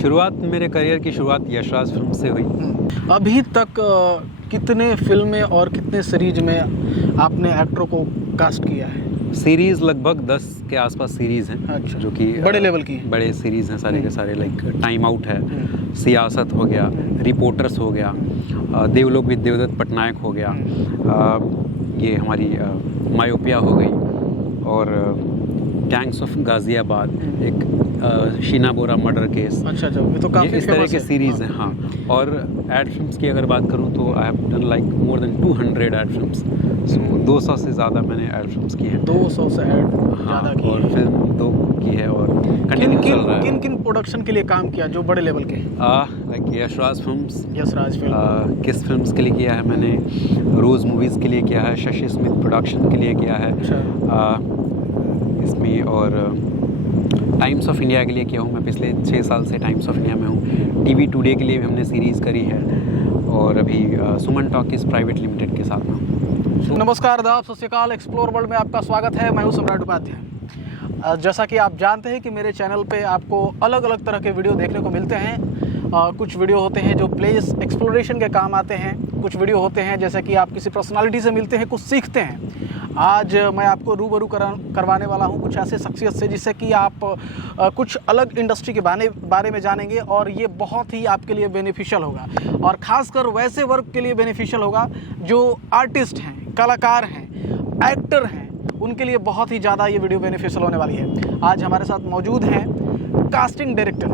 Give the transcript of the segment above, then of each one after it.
शुरुआत मेरे करियर की शुरुआत यशराज फिल्म से हुई। अभी तक कितने फिल्में और कितने सीरीज में आपने एक्टरों को कास्ट किया है? सीरीज़ लगभग 10 के आसपास सीरीज़ हैं। अच्छा, जो कि बड़े लेवल की बड़े सीरीज़ हैं सारे के सारे। लाइक टाइम आउट है, सियासत हो गया, रिपोर्टर्स हो गया, देवलोक विद देवदत्त पटनायक हो गया, ये हमारी मायोपिया हो गई, और गैंग्स ऑफ गाज़ियाबाद, एक शीना बोरा मर्डर केस। अच्छा, ये तो काफ़ी इस तरह के सीरीज़ हैं। हाँ, और एड फिल्म्स की अगर बात करूँ तो I have done like more than 200 ad films. So 200 से ज़्यादा मैंने एड फिल्म्स की हैं। 200 से ऐड हाँ, ज़्यादा की और है। फिल्म 2 की है और कंटिन्यू चल रहा है। किन प्रोडक्शन के लिए काम किया जो बड़े लेवल के? Like Yashraj films, Yashraj film, किस फिल्म्स के लिए किया है मैंने, रोज़ मूवीज़ के लिए किया है, शशि स्मिथ प्रोडक्शन के लिए किया है इसमें, और टाइम्स ऑफ इंडिया के लिए किया हूँ मैं। पिछले 6 साल से टाइम्स ऑफ इंडिया में हूँ। टीवी टुडे के लिए भी हमने सीरीज़ करी है, और अभी सुमन टॉकीज प्राइवेट लिमिटेड के साथ में हूँ। नमस्कार, आदाब, सत श्री अकाल। एक्सप्लोर वर्ल्ड में आपका स्वागत है। मैं हूँ सम्राट उपाध्याय। जैसा कि आप जानते हैं कि मेरे चैनल पे आपको अलग अलग तरह के वीडियो देखने को मिलते हैं। कुछ वीडियो होते हैं जो प्लेस एक्सप्लोरेशन के काम आते हैं, कुछ वीडियो होते हैं जैसे कि आप किसी पर्सनालिटी से मिलते हैं, कुछ सीखते हैं। आज मैं आपको रूबरू करवाने वाला हूं कुछ ऐसे शख्सियत से जिससे कि आप कुछ अलग इंडस्ट्री के बारे में जानेंगे, और ये बहुत ही आपके लिए बेनिफिशियल होगा, और ख़ासकर वैसे वर्ग के लिए बेनिफिशियल होगा जो आर्टिस्ट हैं, कलाकार हैं, एक्टर हैं। उनके लिए बहुत ही ज़्यादा ये वीडियो बेनिफिशियल होने वाली है। आज हमारे साथ मौजूद हैं कास्टिंग डायरेक्टर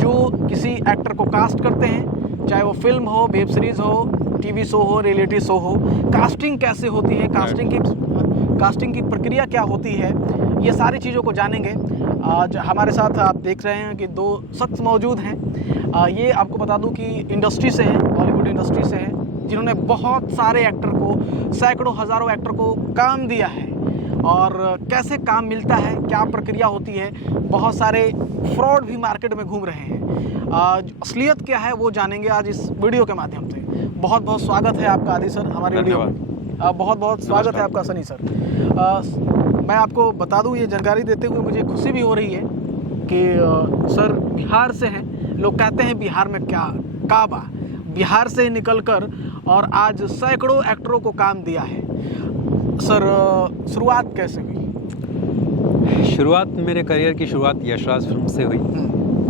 जो किसी एक्टर को कास्ट करते हैं, चाहे वो फिल्म हो, वेब सीरीज़ हो, टीवी शो हो, रियलिटी शो हो। कास्टिंग कैसे होती है, कास्टिंग की प्रक्रिया क्या होती है, ये सारी चीज़ों को जानेंगे। आज हमारे साथ आप देख रहे हैं कि 2 शख्स मौजूद हैं। ये आपको बता दूं कि इंडस्ट्री से हैं, बॉलीवुड इंडस्ट्री से हैं, जिन्होंने बहुत सारे एक्टर को, सैकड़ों हज़ारों एक्टर को काम दिया है। और कैसे काम मिलता है, क्या प्रक्रिया होती है, बहुत सारे फ्रॉड भी मार्केट में घूम रहे हैं। असलियत क्या है वो जानेंगे आज इस वीडियो के माध्यम से। बहुत बहुत स्वागत है आपका आदि सर हमारे वीडियो में। बहुत बहुत स्वागत है आपका सनी सर। मैं आपको बता दूं, ये जानकारी देते हुए मुझे खुशी भी हो रही है कि सर बिहार से हैं। लोग कहते हैं बिहार में क्या काबा, बिहार से निकल कर और आज सैकड़ों एक्टरों को काम दिया है। सर शुरुआत कैसे हुई? शुरुआत मेरे करियर की शुरुआत यशराज फिल्म से हुई।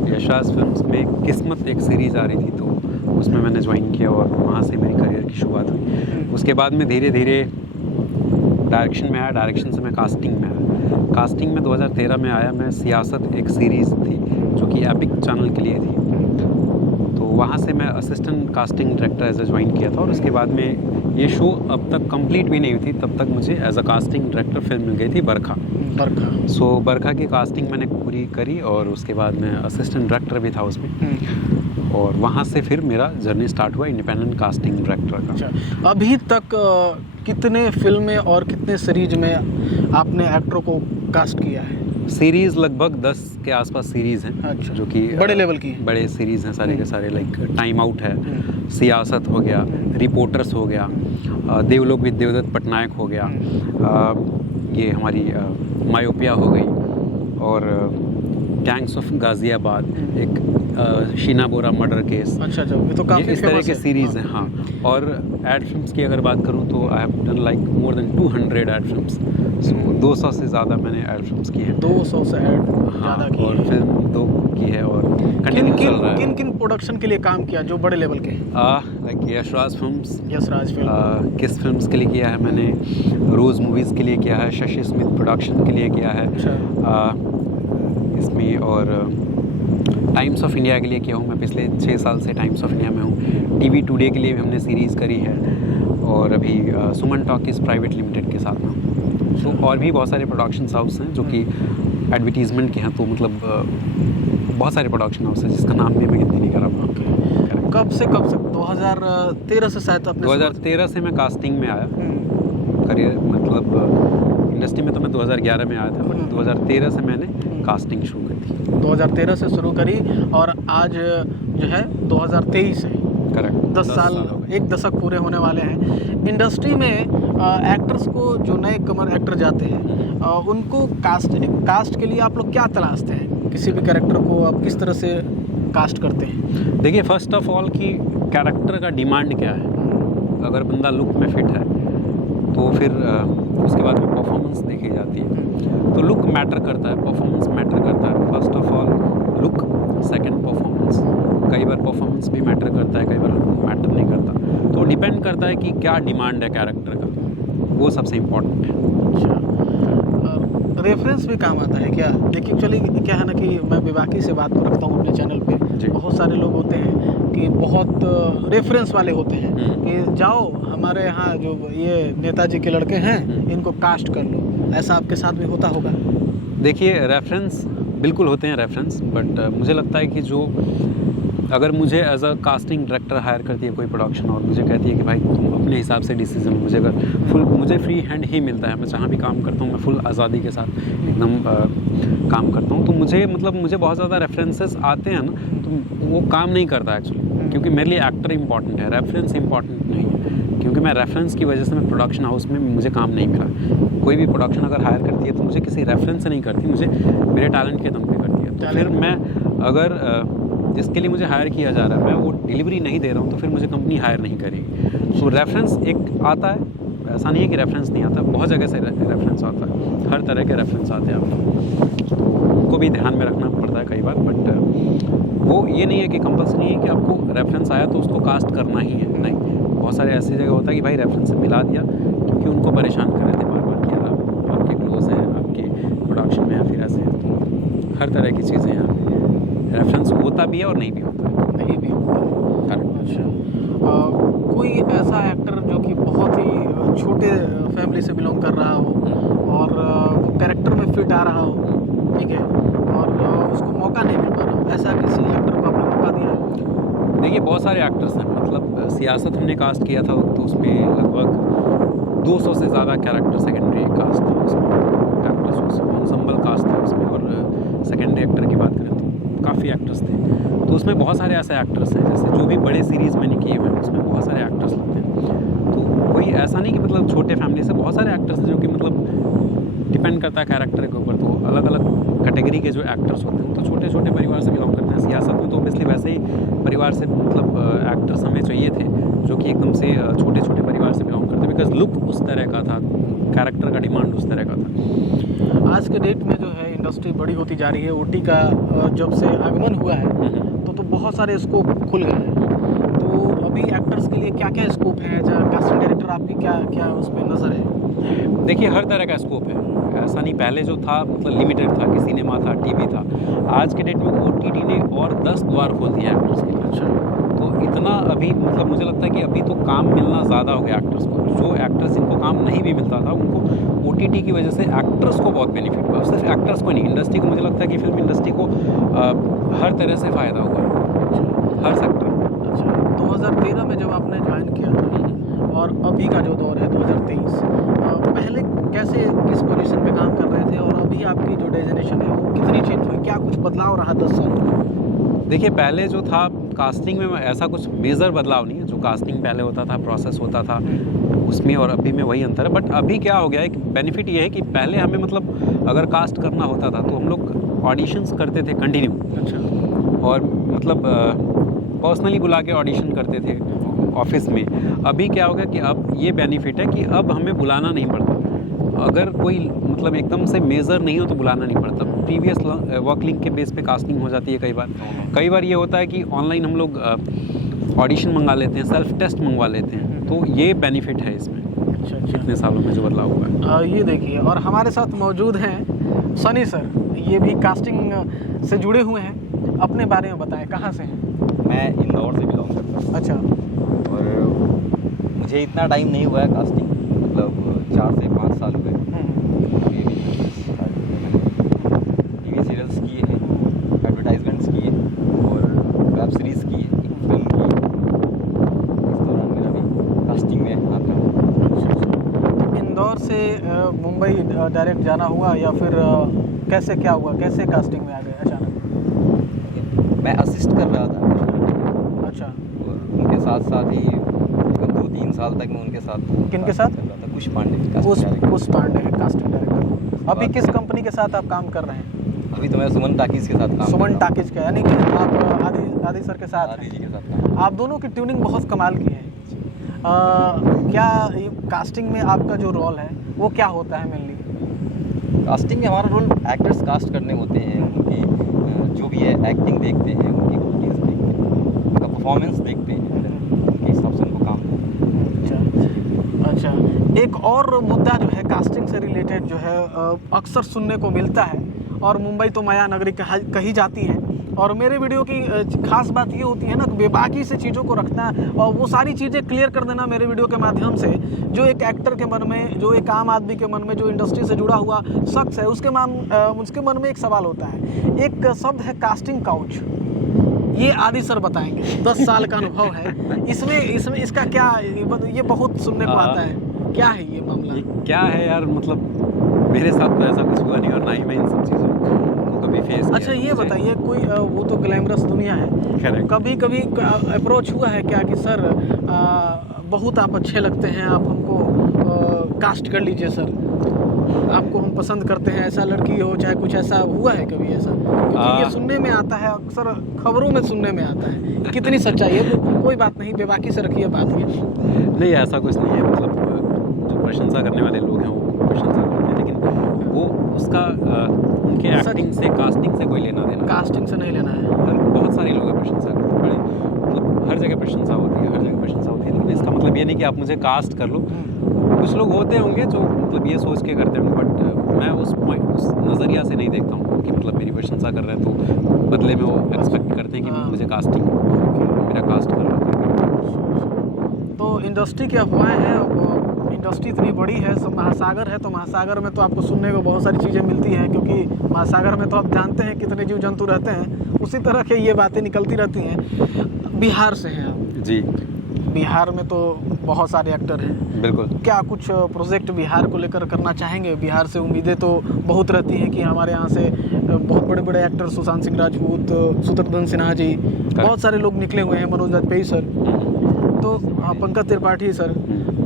यशराज फिल्म्स में किस्मत एक सीरीज़ आ रही थी, तो उसमें मैंने ज्वाइन किया और वहाँ से मेरी करियर की शुरुआत हुई। उसके बाद में धीरे धीरे डायरेक्शन में आया, डायरेक्शन से मैं कास्टिंग में आया। कास्टिंग में 2013 में आया मैं। सियासत एक सीरीज़ थी जो कि एपिक चैनल के लिए थी, तो वहाँ से मैं assistant casting director as a join किया था। और उसके बाद में ये शो अब तक कंप्लीट भी नहीं हुई थी, तब तक मुझे as a casting director film मिल गई थी बरखा। सो बरखा की कास्टिंग मैंने पूरी करी, और उसके बाद मैं असिस्टेंट डायरेक्टर भी था उसमें, और वहाँ से फिर मेरा जर्नी स्टार्ट हुआ इंडिपेंडेंट कास्टिंग डायरेक्टर का। अच्छा, अभी तक कितने फिल्में और कितने सीरीज में आपने एक्टरों को कास्ट किया है? सीरीज़ लगभग 10 के आसपास सीरीज़ हैं। अच्छा, जो कि बड़े लेवल की बड़े सीरीज़ हैं सारे के सारे। लाइक टाइम आउट है, सियासत हो गया, रिपोर्टर्स हो गया, देवलोक विद देवदत्त पटनायक हो गया, ये हमारी मायोपिया हो गई, और गैंग्स ऑफ गाज़ियाबाद, एक शीना बोरा मर्डर केस। अच्छा, ये तो काफ़ी इस तरह के सीरीज़ हैं। हाँ, और एड फिल्म्स की अगर बात करूँ तो I have done like more than 200 ad films. So 200 से ज़्यादा मैंने एड फिल्म्स की हैं। 200 से ऐड हाँ, ज़्यादा की और है। फिल्म 2 की है और कंटिन्यू चल रहा है। किन प्रोडक्शन के लिए काम किया जो बड़े लेवल के? Like Yashraj films, Yashraj film, किस फिल्म्स के लिए किया है मैंने, रोज़ मूवीज़ के लिए किया है, शशि स्मिथ प्रोडक्शन के लिए किया है इसमें, और टाइम्स ऑफ इंडिया के लिए किया हूँ मैं। पिछले 6 साल से टाइम्स ऑफ इंडिया में हूँ। टीवी टुडे के लिए भी हमने सीरीज़ करी है, और अभी सुमन टॉकीज प्राइवेट लिमिटेड के साथ में हूँ। तो और भी बहुत सारे प्रोडक्शन हाउस हैं जो कि एडवर्टीज़मेंट के हैं, तो मतलब बहुत सारे प्रोडक्शन हाउस हैं जिसका नाम भी मैं गिनती नहीं कर रहा। कब से 2013 से शायद आपने? 2013 से मैं कास्टिंग में आया। करियर मतलब इंडस्ट्री में तो मैं 2011 में आया था, पर 2013 से मैंने कास्टिंग शुरू करी थी। 2013 से शुरू करी और आज जो है 2023 है। करेक्ट, 10 साल, एक दशक पूरे होने वाले हैं। इंडस्ट्री में एक्टर्स को, जो नए कमर एक्टर जाते हैं, उनको कास्ट के लिए आप लोग क्या तलाशते हैं? किसी भी कैरेक्टर को आप किस तरह से कास्ट करते हैं? देखिए, फर्स्ट ऑफ ऑल कि कैरेक्टर का डिमांड क्या है। अगर बंदा लुक में फिट है तो फिर उसके बाद में परफॉर्मेंस देखी जाती है। तो लुक मैटर करता है, परफॉर्मेंस मैटर करता है। First of all look, second performance. कई बार परफॉर्मेंस भी मैटर करता है, कई बार लुक मैटर नहीं करता। तो डिपेंड करता है कि क्या डिमांड है कैरेक्टर का, वो सबसे इम्पोर्टेंट है। अच्छा, रेफरेंस भी काम आता है क्या? देखिए चलिए, क्या है ना कि मैं बेबाकी से बात को रखता हूँ अपने चैनल पे। बहुत सारे लोग होते हैं कि बहुत रेफरेंस वाले होते हैं कि जाओ हमारे यहाँ जो ये नेताजी के लड़के हैं इनको कास्ट कर लो। ऐसा आपके साथ भी होता होगा? देखिए, रेफरेंस बिल्कुल होते हैं रेफरेंस, बट मुझे लगता है कि जो अगर मुझे as a casting director hire करती है कोई प्रोडक्शन और मुझे कहती है कि भाई तुम अपने हिसाब से डिसीजन, मुझे फ्री हैंड ही मिलता है, मैं जहाँ भी काम करता हूँ मैं फुल आज़ादी के साथ एकदम काम करता हूँ। तो मुझे बहुत ज़्यादा रेफरेंसेस आते हैं ना, तो वो काम नहीं करता एक्चुअली, क्योंकि मेरे लिए एक्टर इंपॉर्टेंट है, रेफरेंस इंपॉर्टेंट नहीं है। क्योंकि मैं रेफरेंस की वजह से मैं प्रोडक्शन हाउस में मुझे काम नहीं मिला। कोई भी प्रोडक्शन अगर हायर करती है तो मुझे किसी रेफरेंस से नहीं करती, मुझे मेरे टैलेंट के दम पे करती है। तो फिर मैं अगर जिसके लिए मुझे हायर किया जा रहा है मैं वो डिलीवरी नहीं दे रहा हूँ तो फिर मुझे कंपनी हायर नहीं करेगी। तो रेफरेंस एक आता है, ऐसा नहीं है कि रेफरेंस नहीं आता, बहुत जगह से रेफरेंस आता है, हर तरह के रेफरेंस आते हैं आपको, तो उनको भी ध्यान में रखना पड़ता है कई बार। बट वो ये नहीं है कि कंपल्सरी है कि आपको रेफरेंस आया तो उसको कास्ट करना ही है, नहीं। बहुत सारे ऐसी जगह होता है कि भाई रेफरेंस से मिला दिया क्योंकि उनको परेशान कर रहे थे बार-बार कि यार आपके क्लोज हैं, आपके प्रोडक्शन में, या फिर ऐसे हर तरह की चीज़ें हैं। रेफरेंस होता भी है और नहीं भी होता है। नहीं भी होता है। अच्छा, कोई ऐसा एक्टर जो कि बहुत ही छोटे फैमिली से बिलोंग कर रहा हो और कैरेक्टर में फिट आ रहा हो, ठीक है, और उसको मौका नहीं मिल पा रहा, ऐसा किसी एक्टर को आपने मौका दिया है? देखिए, बहुत सारे एक्टर्स हैं, मतलब सियासत हमने कास्ट किया था तो उसमें लगभग 200 से ज़्यादा कैरेक्टर सेकेंडरी कास्ट था उसमें, एक्टर्स एंसेंबल कास्ट था उसमें। और सेकेंडरी एक्टर की बात करें तो काफ़ी एक्टर्स थे, तो उसमें बहुत सारे ऐसे एक्टर्स हैं जैसे जो भी बड़े सीरीज़ मैंने किए हुए हैं उसमें बहुत सारे एक्टर्स लगते हैं। तो कोई ऐसा नहीं कि मतलब छोटे फैमिली से, बहुत सारे एक्टर्स हैं जो कि मतलब डिपेंड करता है कैरेक्टर के ऊपर। तो अलग अलग कैटेगरी के जो एक्टर्स होते हैं तो छोटे छोटे परिवार से बिलोंग करते हैं। सियासत में तो ऑब्वियसली वैसे ही परिवार से मतलब एक्टर्स हमें चाहिए थे जो कि एकदम से छोटे छोटे परिवार से बिलोंग करते, बिकॉज लुक उस तरह का था, कैरेक्टर का डिमांड उस तरह का था। आज के डेट में जो है इंडस्ट्री बड़ी होती जा रही है, ओटी का जब से आगमन हुआ है तो बहुत सारे स्कोप खुल गए हैं। तो अभी एक्टर्स के लिए क्या क्या स्कोप है? कास्टिंग डायरेक्टर आपकी क्या क्या उस पर नज़र है? देखिए, हर तरह का स्कोप है, ऐसा नहीं पहले जो था मतलब लिमिटेड था कि सिनेमा था, टीवी था। आज के डेट में ओटीटी ने और 10 द्वार खोल दिया एक्टर्स के लिए। तो इतना अभी मतलब मुझे लगता है कि अभी तो काम मिलना ज़्यादा हो गया एक्टर्स को। जो एक्टर्स जिनको काम नहीं भी मिलता था उनको ओटीटी की वजह से एक्टर्स को बहुत बेनिफिट हुआ। सिर्फ एक्टर्स को नहीं, इंडस्ट्री को, मुझे लगता है कि फिल्म इंडस्ट्री को हर तरह से फ़ायदा हुआ है, हर सेक्टर। अच्छा, 2013 में जब आपने ज्वाइन किया था और अभी का जो दौर है 2023, पहले कैसे किस पोजीशन पे काम कर रहे थे और अभी आपकी जो डेजिग्नेशन है वो कितनी चेंज हुई? क्या कुछ बदलाव रहा 10 साल में? देखिए, पहले जो था कास्टिंग में ऐसा कुछ मेजर बदलाव नहीं है। जो कास्टिंग पहले होता था, प्रोसेस होता था, उसमें और अभी में वही अंतर है। बट अभी क्या हो गया है, एक बेनिफिट ये है कि पहले हमें मतलब अगर कास्ट करना होता था तो हम लोग ऑडिशंस करते थे कंटिन्यू। अच्छा, और मतलब पर्सनली बुला के ऑडिशन करते थे ऑफिस में। अभी क्या हो गया कि अब ये बेनिफिट है कि अब हमें बुलाना नहीं पड़ता। अगर कोई मतलब एकदम से मेजर नहीं हो तो बुलाना नहीं पड़ता। प्रीवियस वर्क लिंक के बेस पे कास्टिंग हो जाती है। कई बार ये होता है कि ऑनलाइन हम लोग ऑडिशन मंगा लेते हैं, सेल्फ टेस्ट मंगवा लेते हैं, तो ये बेनिफिट है इसमें। अच्छा, इतने सालों में जो बदलाव हुआ है। ये देखिए, और हमारे साथ मौजूद हैं सनी सर, ये भी कास्टिंग से जुड़े हुए हैं। अपने बारे में बताएं, कहाँ से हैं? मैं इंदौर से बिलोंग करता हूँ। अच्छा, और मुझे इतना टाइम नहीं हुआ है कास्टिंग, मतलब 4 से 5 साल हुए। अभी टीवी सीरियल्स किए हैं, एडवर्टाइजमेंट्स किए और वेब सीरीज़ की है, एक फिल्म की। इस दौरान मेरा भी कास्टिंग में हाथ लगा। इंदौर से मुंबई डायरेक्ट जाना हुआ या फिर कैसे क्या हुआ, कैसे कास्टिंग में आ गए अचानक? मैं असिस्ट कर रहा था। अच्छा, और उनके साथ साथ ही 2-3 साल तक मैं उनके साथ किनके साथ? कर रहा था, कुश पांडे कुश पांडे है कास्टिंग डायरेक्टर। अभी किस कंपनी के साथ आप काम कर रहे हैं? अभी तो मैं सुमन टाकीज के साथ काम कर सुमन रहा हूँ। टाकीज का, यानी कि आप आदि सर के साथ आदि हैं। जी के साथ काम। आप दोनों की ट्यूनिंग बहुत कमाल की है। क्या ये कास्टिंग में आपका जो रोल है वो क्या होता है मेनली? कास्टिंग में हमारा रोल एक्टर्स कास्ट करने होते हैं, उनकी जो भी है एक्टिंग देखते हैं, उनकी क्वालिटीज़ देखते हैं, उनका परफॉर्मेंस देखते हैं, उनके हिसाब से उनको काम करते हैं। अच्छा, एक और मुद्दा जो है कास्टिंग से रिलेटेड जो है अक्सर सुनने को मिलता है, और मुंबई तो माया नगरी कही जाती है, और मेरे वीडियो की खास बात ये होती है ना, बेबाकी से चीज़ों को रखना और वो सारी चीज़ें क्लियर कर देना मेरे वीडियो के माध्यम से, जो एक एक्टर के मन में, जो एक आम आदमी के मन में, जो इंडस्ट्री से जुड़ा हुआ शख्स है, उसके मन में एक सवाल होता है। एक शब्द है कास्टिंग काउच, ये आदि सर बताएंगे, 10 साल का अनुभव है इसमें इसका क्या, ये बहुत सुनने को आता है, क्या है ये मामला? ये क्या है यार, मतलब मेरे साथ तो ऐसा कुछ हुआ नहीं, और ना ही मैं इन सब चीज़ों को कभी फेस किया। अच्छा, ये बताइए, कोई वो तो ग्लैमरस दुनिया है, Correct. कभी अप्रोच हुआ है क्या कि सर बहुत आप अच्छे लगते हैं, आप हमको कास्ट कर लीजिए सर, आपको हम पसंद करते हैं, ऐसा लड़की हो चाहे कुछ, ऐसा हुआ है कभी ऐसा? क्योंकि ये सुनने में आता है, अक्सर खबरों में सुनने में आता है, कितनी सच्चाई है तो कोई बात नहीं, बेबाकी से रखिए बात ये। नहीं, ऐसा कुछ नहीं है, मतलब जो प्रशंसा करने वाले लोग हैं वो प्रशंसा करते हैं, लेकिन वो उसका उनके एक्टिंग से, कास्टिंग से कोई लेना देना, कास्टिंग से नहीं लेना है। बहुत सारे लोग प्रशंसा करते हैं, बड़े मतलब हर जगह प्रशंसा होती है, हर जगह प्रशंसा होती है, लेकिन इसका मतलब ये नहीं कि आप मुझे कास्ट कर लो। कुछ लोग होते होंगे जो मतलब ये सोच के करते हैं, बट मैं उस नज़रिया से नहीं देखता हूँ कि मतलब मेरी प्रशंसा कर रहे हैं तो बदले में वो एक्सपेक्ट करते हैं कि मुझे कास्टिंग, मेरा कास्ट कर लो। तो इंडस्ट्री की अफवाहें हैं, इंडस्ट्री इतनी बड़ी है, सब महासागर है, तो महासागर में तो आपको सुनने को बहुत सारी चीज़ें मिलती हैं, क्योंकि महासागर में तो आप जानते हैं कितने जीव जंतु रहते हैं, उसी तरह के ये बातें निकलती रहती हैं। बिहार से हैं आप? जी, बिहार में तो बहुत सारे एक्टर हैं। बिल्कुल। क्या कुछ प्रोजेक्ट बिहार को लेकर करना चाहेंगे? बिहार से उम्मीदें तो बहुत रहती हैं कि हमारे यहाँ से बहुत बड़े बड़े एक्टर, सुशांत सिंह राजपूत, शत्रुघ्न सिन्हा जी, बहुत सारे लोग निकले हुए हैं, मनोज वाजपेयी सर, तो पंकज त्रिपाठी सर,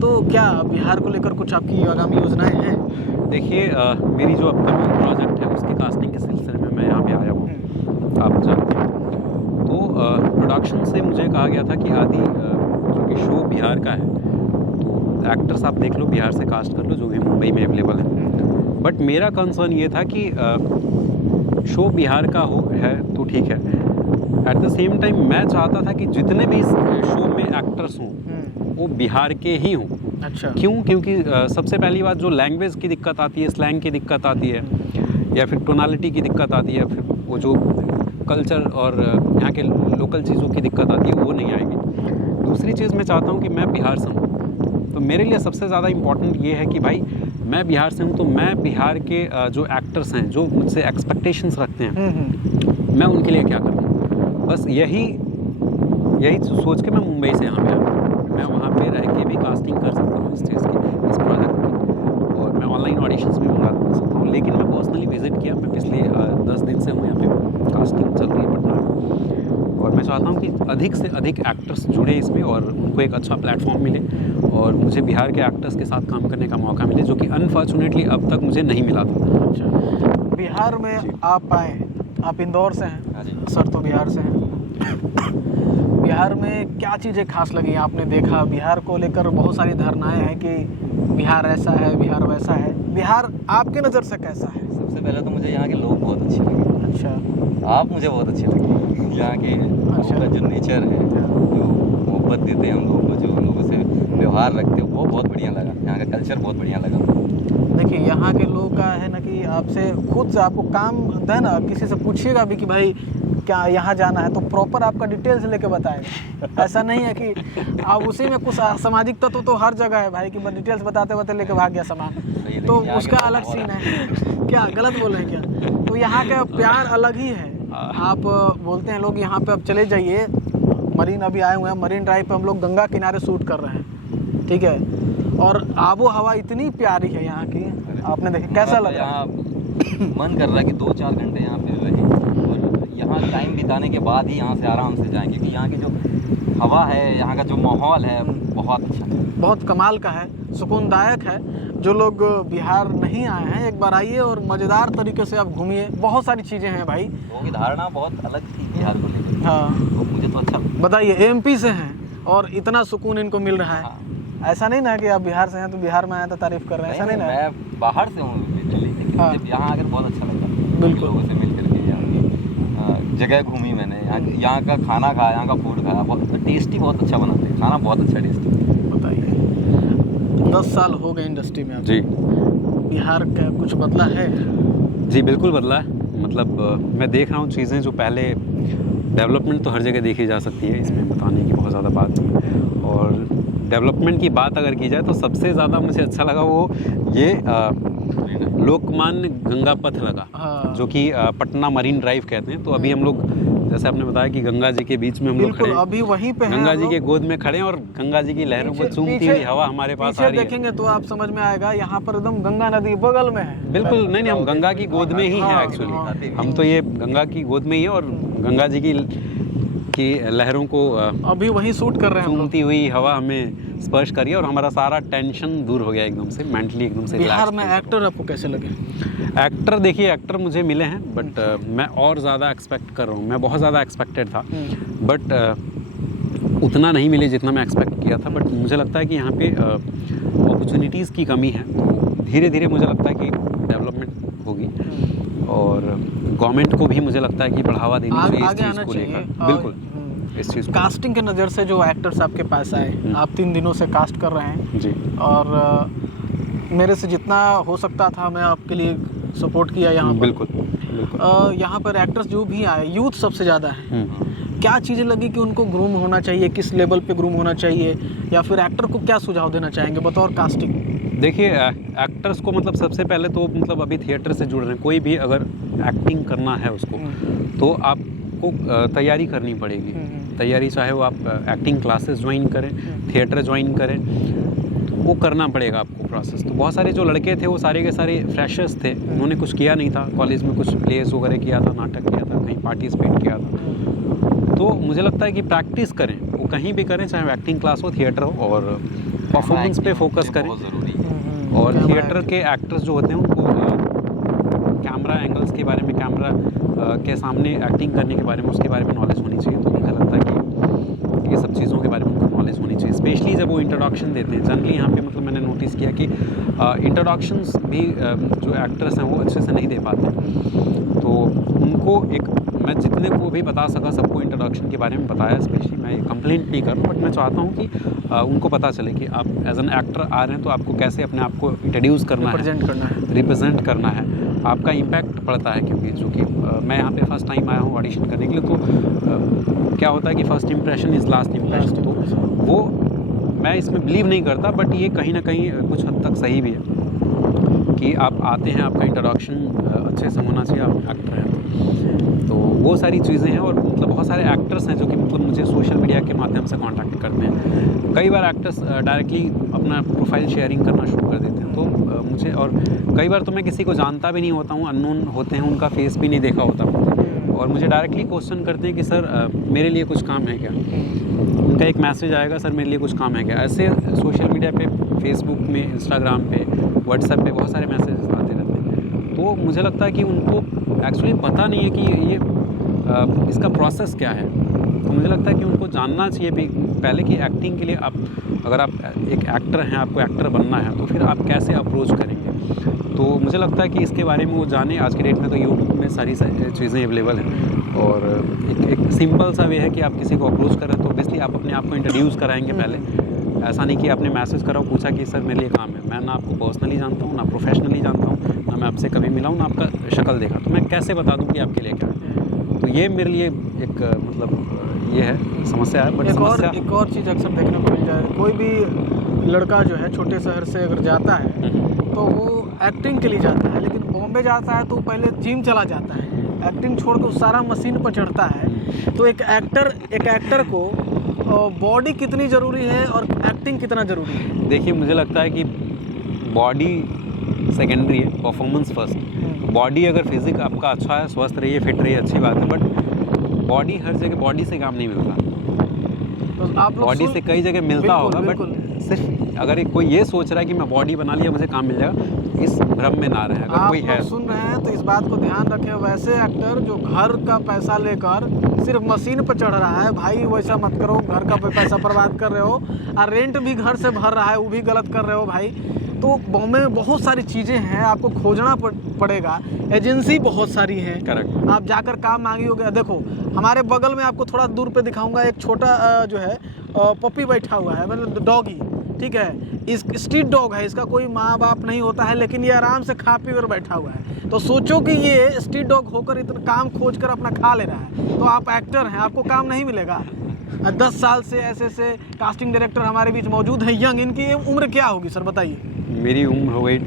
तो क्या बिहार को लेकर कुछ आपकी आगामी योजनाएं हैं? देखिए, मेरी जो अपकमिंग प्रोजेक्ट है उसके कास्टिंग के सिलसिले में मैं यहाँ पे आया हूँ, आप जानते हैं। तो प्रोडक्शन से मुझे कहा गया था कि आदि जो कि शो बिहार का है, तो एक्टर्स आप देख लो, बिहार से कास्ट कर लो, जो भी मुंबई में अवेलेबल है। बट मेरा कंसर्न ये था कि शो बिहार का है तो ठीक है, एट द सेम टाइम मैं चाहता था कि जितने भी इस शो में एक्टर्स हों वो बिहार के ही हों। अच्छा, क्यों? क्योंकि सबसे पहली बात, जो लैंग्वेज की दिक्कत आती है, स्लैंग की दिक्कत आती है, या फिर टोनालिटी की दिक्कत आती है, फिर वो जो कल्चर और यहाँ के लोकल चीज़ों की दिक्कत आती है, वो नहीं आएगी। दूसरी चीज़ मैं चाहता हूँ कि मैं बिहार से हूँ, तो मेरे लिए सबसे ज़्यादा इम्पॉर्टेंट ये है कि भाई मैं बिहार से हूँ, तो मैं बिहार के जो एक्टर्स हैं, जो मुझसे एक्सपेक्टेशंस रखते हैं, मैं उनके लिए क्या करूँ। बस यही सोच के मैं मुंबई से यहाँ पे आया। मैं वहाँ पे रह के भी कास्टिंग कर सकता हूँ इस चीज़ की, इस प्रोजेक्ट की, और मैं ऑनलाइन ऑडिशंस भी मंगा सकता हूँ, लेकिन मैं पर्सनली विज़िट किया। मैं पिछले 10 दिन से हूँ यहाँ पे, कास्टिंग चल रही है पटना में, और मैं चाहता हूँ कि अधिक से अधिक एक्टर्स जुड़े इसमें और उनको एक अच्छा प्लेटफॉर्म मिले, और मुझे बिहार के एक्टर्स के साथ काम करने का मौका मिले, जो कि अनफॉर्चुनेटली अब तक मुझे नहीं मिला था। अच्छा, बिहार में आप आए, आप इंदौर से हैं? हाँ जी। सर तो बिहार से हैं। बिहार में क्या चीज़ें खास लगी आपने देखा? बिहार को लेकर बहुत सारी धारणाएं हैं कि बिहार ऐसा है, बिहार वैसा है, बिहार आपके नज़र से कैसा है? सबसे पहले तो मुझे यहाँ के लोग बहुत अच्छे लगे। अच्छा, आप मुझे बहुत अच्छे लगे। यहाँ के लोगों का जो नेचर है, जो मोहब्बत देते हैं हम लोगों को, जो हम लोगों से व्यवहार रखते हैं, वो बहुत बढ़िया लगा। यहाँ का कल्चर बहुत बढ़िया लगा। देखिए, यहाँ के लोग का है ना कि आपसे खुद से आपको काम देना, किसी से पूछिएगा भी कि भाई क्या यहाँ जाना है, तो प्रॉपर आपका डिटेल्स लेके बताएगा। ऐसा नहीं है कि आप उसी में कुछ सामाजिक तत्व तो हर जगह है भाई, कि बस डिटेल्स बताते बताते लेके भाग गया सामान, तो उसका अलग सीन है। क्या गलत बोल रहे हैं क्या? तो यहाँ का प्यार अलग ही है। आप बोलते हैं लोग यहाँ पे अब चले जाइए, मरीन अभी आए हुए हैं, मरीन ड्राइव पे हम लोग गंगा किनारे शूट कर रहे हैं, ठीक है, और आबो हवा इतनी प्यारी है यहाँ की, आपने देखा कैसा लगा? यहाँ मन कर रहा है कि 2-4 घंटे यहाँ पे रहे, और यहाँ टाइम बिताने के बाद ही यहाँ से आराम से जाएं, क्योंकि यहाँ की जो हवा है, यहाँ का जो माहौल है बहुत अच्छा है, बहुत कमाल का है, सुकूनदायक है। जो लोग बिहार नहीं आए हैं, एक बार आइए और मज़ेदार तरीके से आप घूमिए। बहुत सारी चीज़ें हैं भाई। लोगों की धारणा बहुत अलग थी बिहार को लेकर। हाँ, तो मुझे तो अच्छा लगा। बताइए, एमपी से हैं और इतना सुकून इनको मिल रहा है। हाँ। ऐसा नहीं ना कि आप बिहार से हैं तो बिहार में आए तो तारीफ कर रहे हैं, ऐसा नहीं ना। मैं बाहर से हूँ लिटरली, लेकिन हाँ। जब यहाँ आकर बहुत अच्छा लगा। बिल्कुल। लोगों से मिल करके यहाँ की जगह घूमी मैंने, यहाँ का खाना खाया, यहाँ का फूड खाया, बहुत टेस्टी, बहुत अच्छा बनाते हैं खाना, बहुत अच्छा टेस्टी। बताइए, 10 साल हो गए इंडस्ट्री में, जी बिहार का कुछ बदला है? जी बिल्कुल बदला है। मतलब मैं देख रहा हूँ चीज़ें जो पहले, डेवलपमेंट तो हर जगह देखी जा सकती है, इसमें बताने की बहुत ज़्यादा बात नहीं है। और डेवलपमेंट की बात अगर की जाए तो सबसे ज़्यादा मुझे अच्छा लगा वो ये लोकमान्य गंगा पथ लगा, हाँ। जो कि पटना मरीन ड्राइव कहते हैं। तो अभी हम लोग, जैसे आपने बताया कि गंगा जी के बीच में हम लोग खड़े बिल्कुल, हैं, अभी वहीं पे हैं गंगा हम जी लोग। के गोद में खड़े हैं और गंगा जी की लहरों को चूमती हुई हवा हमारे पास आ पीछे रही है। देखेंगे तो आप समझ में आएगा, यहाँ पर एकदम गंगा नदी बगल में है। बिल्कुल, नहीं हम गंगा की गोद में ही हैं हाँ, एक्चुअली। हाँ। हम तो ये गंगा की गोद में ही है और गंगा जी की लहरों को अभी वहीं शूट कर रहे हैं हम लोग। चूमती हुई हवा हमें स्पर्श करी और हमारा सारा टेंशन दूर हो गया एकदम से, मेंटली एकदम से बिहार relax में फील एक्टर आपको कैसे लगे? एक्टर देखिए, एक्टर मुझे मिले हैं बट मैं और ज़्यादा एक्सपेक्ट कर रहा हूँ। मैं बहुत ज़्यादा एक्सपेक्टेड था बट उतना नहीं मिले जितना मैं एक्सपेक्ट किया था। बट मुझे लगता है कि यहाँ पे अपॉर्चुनिटीज़ की कमी है। तो धीरे धीरे मुझे लगता है कि डेवलपमेंट होगी और गवर्नमेंट को भी मुझे लगता है कि बढ़ावा देनी चाहिए इस आगे चीज़ आना को चाहिए। लेकर। बिल्कुल, इस चीज़ को कास्टिंग के नज़र से जो एक्टर्स आपके पास आए, आप 3 दिनों से कास्ट कर रहे हैं जी और मेरे से जितना हो सकता था मैं आपके लिए सपोर्ट किया यहाँ पर। बिल्कुल बिल्कुल। यहाँ पर एक्टर्स जो भी आए, यूथ सबसे ज़्यादा है। क्या चीज़ें लगी कि उनको ग्रूम होना चाहिए, किस लेवल पे ग्रूम होना चाहिए, या फिर एक्टर को क्या सुझाव देना चाहेंगे बतौर कास्टिंग? देखिए, एक्टर्स को मतलब सबसे पहले तो मतलब अभी थिएटर से जुड़ रहे हैं, कोई भी अगर एक्टिंग करना है उसको तो आपको तैयारी करनी पड़ेगी। तैयारी चाहे वो आप एक्टिंग क्लासेस ज्वाइन करें, थिएटर ज्वाइन करें, तो वो करना पड़ेगा आपको प्रोसेस। तो बहुत सारे जो लड़के थे वो सारे के सारे फ्रेशर्स थे, उन्होंने कुछ किया नहीं था, कॉलेज में कुछ प्लेस वगैरह किया था, नाटक किया था, कहीं पार्टिसिपेट किया था। तो मुझे लगता है कि प्रैक्टिस करें, वो कहीं भी करें, चाहे एक्टिंग क्लास हो, थिएटर हो, और परफॉर्मेंस पे फोकस करें। बहुत ज़रूरी है। और थिएटर के एक्टर्स जो होते हैं उनको कैमरा एंगल्स के बारे में, कैमरा के सामने एक्टिंग करने के बारे में, उसके बारे में नॉलेज होनी चाहिए। तो मुझे लगता है कि ये सब चीज़ों के बारे में उनको नॉलेज होनी चाहिए, स्पेशली जब वो इंट्रोडक्शन देते हैं। जनरली यहाँ पे मतलब मैंने नोटिस किया कि इंट्रोडक्शंस भी जो एक्टर्स हैं वो अच्छे से नहीं दे पाते। तो उनको एक, मैं जितने को भी बता सका सबको इंट्रोडक्शन के बारे में बताया। स्पेशली मैं ये कंप्लेंट नहीं कर रहा हूँ बट मैं चाहता हूँ कि उनको पता चले कि आप एज एन एक्टर आ रहे हैं तो आपको कैसे अपने आप को इंट्रोड्यूस करना है, रिप्रेजेंट करना है। आपका इम्पैक्ट पड़ता है, क्योंकि जो कि मैं यहाँ पे फर्स्ट टाइम आया हूँ ऑडिशन करने के लिए। तो क्या होता है कि first impression is last impression. तो वो मैं इसमें बिलीव नहीं करता, बट ये कहीं ना कहीं कुछ हद तक सही भी है कि आप आते हैं, आपका इंट्रोडक्शन अच्छे से होना चाहिए, आप एक्टर हैं। तो वो सारी चीज़ें हैं। और मतलब बहुत सारे एक्टर्स हैं जो कि मतलब मुझे सोशल मीडिया के माध्यम से कांटेक्ट करते हैं। कई बार एक्टर्स डायरेक्टली अपना प्रोफाइल शेयरिंग करना शुरू कर देते हैं। तो मुझे, और कई बार तो मैं किसी को जानता भी नहीं होता हूँ, अननोन होते हैं, उनका फेस भी नहीं देखा होता हूँ, और मुझे डायरेक्टली क्वेश्चन करते हैं कि सर मेरे लिए कुछ काम है क्या। उनका एक मैसेज आएगा, सर मेरे लिए कुछ काम है क्या। ऐसे सोशल मीडिया पे, फेसबुक में, इंस्टाग्राम पे, व्हाट्सएप पे बहुत सारे मैसेज आते रहते हैं। तो मुझे लगता है कि उनको एक्चुअली पता नहीं है कि ये इसका प्रोसेस क्या है। तो मुझे लगता है कि उनको जानना चाहिए भी पहले कि एक्टिंग के लिए आप, अगर आप एक एक्टर हैं, आपको एक्टर बनना है, तो फिर आप कैसे अप्रोच करेंगे। तो मुझे लगता है कि इसके बारे में वो जाने। आज के डेट में तो यूट्यूब में सारी चीज़ें अवेलेबल हैं, और एक सिंपल सा वे है कि आप किसी को अप्रोच करें तो ऑब्वियसली आप अपने आप को इंट्रोड्यूस कराएंगे पहले। ऐसा नहीं कि आपने मैसेज करा, पूछा कि सर मेरे लिए काम है। मैं ना आपको पर्सनली जानता हूँ, ना प्रोफेशनली जानता हूँ, ना मैं आपसे कभी मिला हूँ, ना आपका शक्ल देखा, तो मैं कैसे बता दूँ कि आपके लिए क्या है। तो ये मेरे लिए एक मतलब ये है समस्या है। बट समस्या एक और चीज़ अक्सर देखने को मिल जाए, कोई भी लड़का जो है छोटे शहर से अगर जाता है तो वो एक्टिंग के लिए जाता है, लेकिन बॉम्बे जाता है तो पहले जिम चला जाता है, एक्टिंग छोड़ कर सारा मशीन पर चढ़ता है। तो एक एक्टर को बॉडी कितनी ज़रूरी है और एक्टिंग कितना ज़रूरी है? देखिए, मुझे लगता है कि बॉडी सेकेंडरी है, परफॉर्मेंस फर्स्ट। बॉडी अगर फिजिक आपका अच्छा है, स्वस्थ रहिए, फिट रहिए, अच्छी बात है, बट बॉडी हर जगह बॉडी से काम नहीं मिलता, तो आप लोग बॉडी से कई जगह मिलता होगा, बिल्कुल। बट सिर्फ अगर कोई ये सोच रहा है कि मैं बॉडी बना लिया मुझे काम मिल जाएगा, इस भ्रम में ना रहे। अगर आप कोई है लोग सुन रहे हैं तो इस बात को ध्यान रखें, वैसे एक्टर जो घर का पैसा लेकर सिर्फ मशीन पर चढ़ रहा है, भाई वैसा मत करो, घर का पैसा बर्बाद कर रहे हो, और रेंट भी घर से भर रहा है, वो भी गलत कर रहे हो भाई। तो बॉम्बे में बहुत सारी चीज़ें हैं, आपको खोजना पड़ेगा, एजेंसी बहुत सारी हैं, करेक्ट। आप जाकर काम मांगियोगे। देखो हमारे बगल में आपको थोड़ा दूर पे दिखाऊंगा, एक छोटा जो है पपी बैठा हुआ है, मतलब डॉगी, ठीक है, इस स्ट्रीट डॉग है, इसका कोई माँ बाप नहीं होता है, लेकिन ये आराम से खा पी कर बैठा हुआ है। तो सोचो कि ये स्ट्रीट डॉग होकर इतना काम खोज कर अपना खा ले रहा है, तो आप एक्टर हैं, आपको काम नहीं मिलेगा। 10 साल से ऐसे कास्टिंग डायरेक्टर हमारे बीच मौजूद हैं, यंग, इनकी उम्र क्या होगी सर बताइए? मेरी उम्र हो गई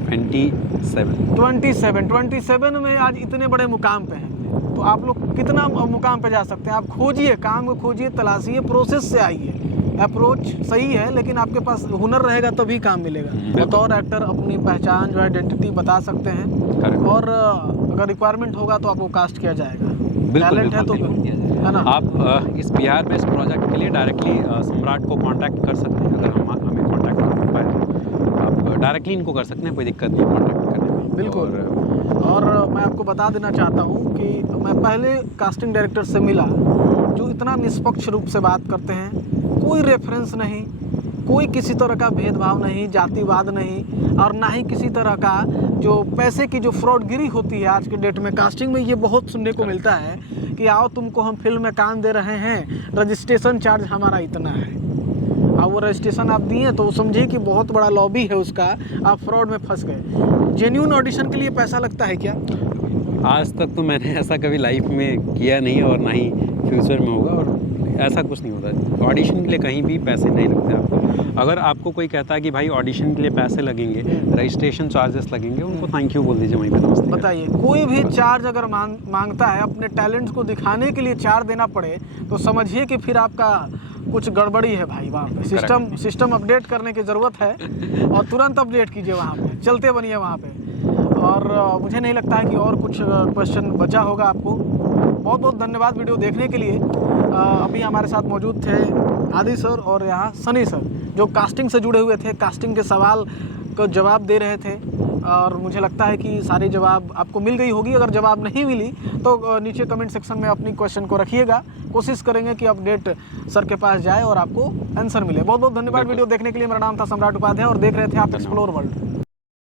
27 में आज इतने बड़े मुकाम पे हैं, तो आप लोग कितना मुकाम पे जा सकते हैं? आप खोजिए, काम को खोजिए, तलाशिए, प्रोसेस से आइए। अप्रोच सही है, लेकिन आपके पास हुनर रहेगा तभी काम मिलेगा। बतौर एक्टर अपनी पहचान जो है, आइडेंटिटी बता सकते हैं, और अगर रिक्वायरमेंट होगा तो आपको कास्ट किया जाएगा। टैलेंट है तो है ना। आप इस बिहार में इस प्रोजेक्ट के लिए डायरेक्टली सम्राट को कांटेक्ट कर सकते हैं, अगर हमें कांटेक्ट कर पाए तो आप डायरेक्टली इनको कर सकते हैं, कोई दिक्कत नहीं कांटेक्ट करने में। बिल्कुल। और मैं आपको बता देना चाहता हूँ कि मैं पहले कास्टिंग डायरेक्टर से मिला जो इतना निष्पक्ष रूप से बात करते हैं, कोई रेफरेंस नहीं, कोई किसी तरह का भेदभाव नहीं, जातिवाद नहीं, और ना ही किसी तरह का जो पैसे की जो फ्रॉडगिरी होती है आज के डेट में कास्टिंग में, ये बहुत सुनने को मिलता है कि आओ तुमको हम फिल्म में काम दे रहे हैं, रजिस्ट्रेशन चार्ज हमारा इतना है। अब वो रजिस्ट्रेशन आप दिए तो समझिए कि बहुत बड़ा लॉबी है उसका, आप फ्रॉड में फंस गए। जेन्युइन ऑडिशन के लिए पैसा लगता है क्या? आज तक तो मैंने ऐसा कभी लाइफ में किया नहीं, और ना ही फ्यूचर में होगा, और ऐसा कुछ नहीं होता। ऑडिशन के लिए कहीं भी पैसे नहीं लगते आपको। अगर आपको कोई कहता है कि भाई ऑडिशन के लिए पैसे लगेंगे, रजिस्ट्रेशन चार्जेस लगेंगे, उनको थैंक यू बोल दीजिए वहीं पे, नमस्ते। बताइए, कोई भी चार्ज अगर मांगता है, अपने टैलेंट्स को दिखाने के लिए चार्ज देना पड़े, तो समझिए कि फिर आपका कुछ गड़बड़ी है भाई। वहाँ पे सिस्टम अपडेट करने की ज़रूरत है, और तुरंत अपडेट कीजिए, वहाँ पे चलते बनिए वहाँ पे। और मुझे नहीं लगता है कि और कुछ क्वेश्चन बचा होगा आपको। बहुत बहुत धन्यवाद वीडियो देखने के लिए। अभी हमारे साथ मौजूद थे आदि सर और यहाँ सनी सर, जो कास्टिंग से जुड़े हुए थे, कास्टिंग के सवाल को जवाब दे रहे थे, और मुझे लगता है कि सारे जवाब आपको मिल गई होगी। अगर जवाब नहीं मिली तो नीचे कमेंट सेक्शन में अपनी क्वेश्चन को रखिएगा, कोशिश करेंगे कि अपडेट सर के पास जाए और आपको आंसर मिले। बहुत बहुत धन्यवाद वीडियो देखने के लिए। मेरा नाम था सम्राट उपाध्याय और देख रहे थे आप एक्सप्लोर वर्ल्ड।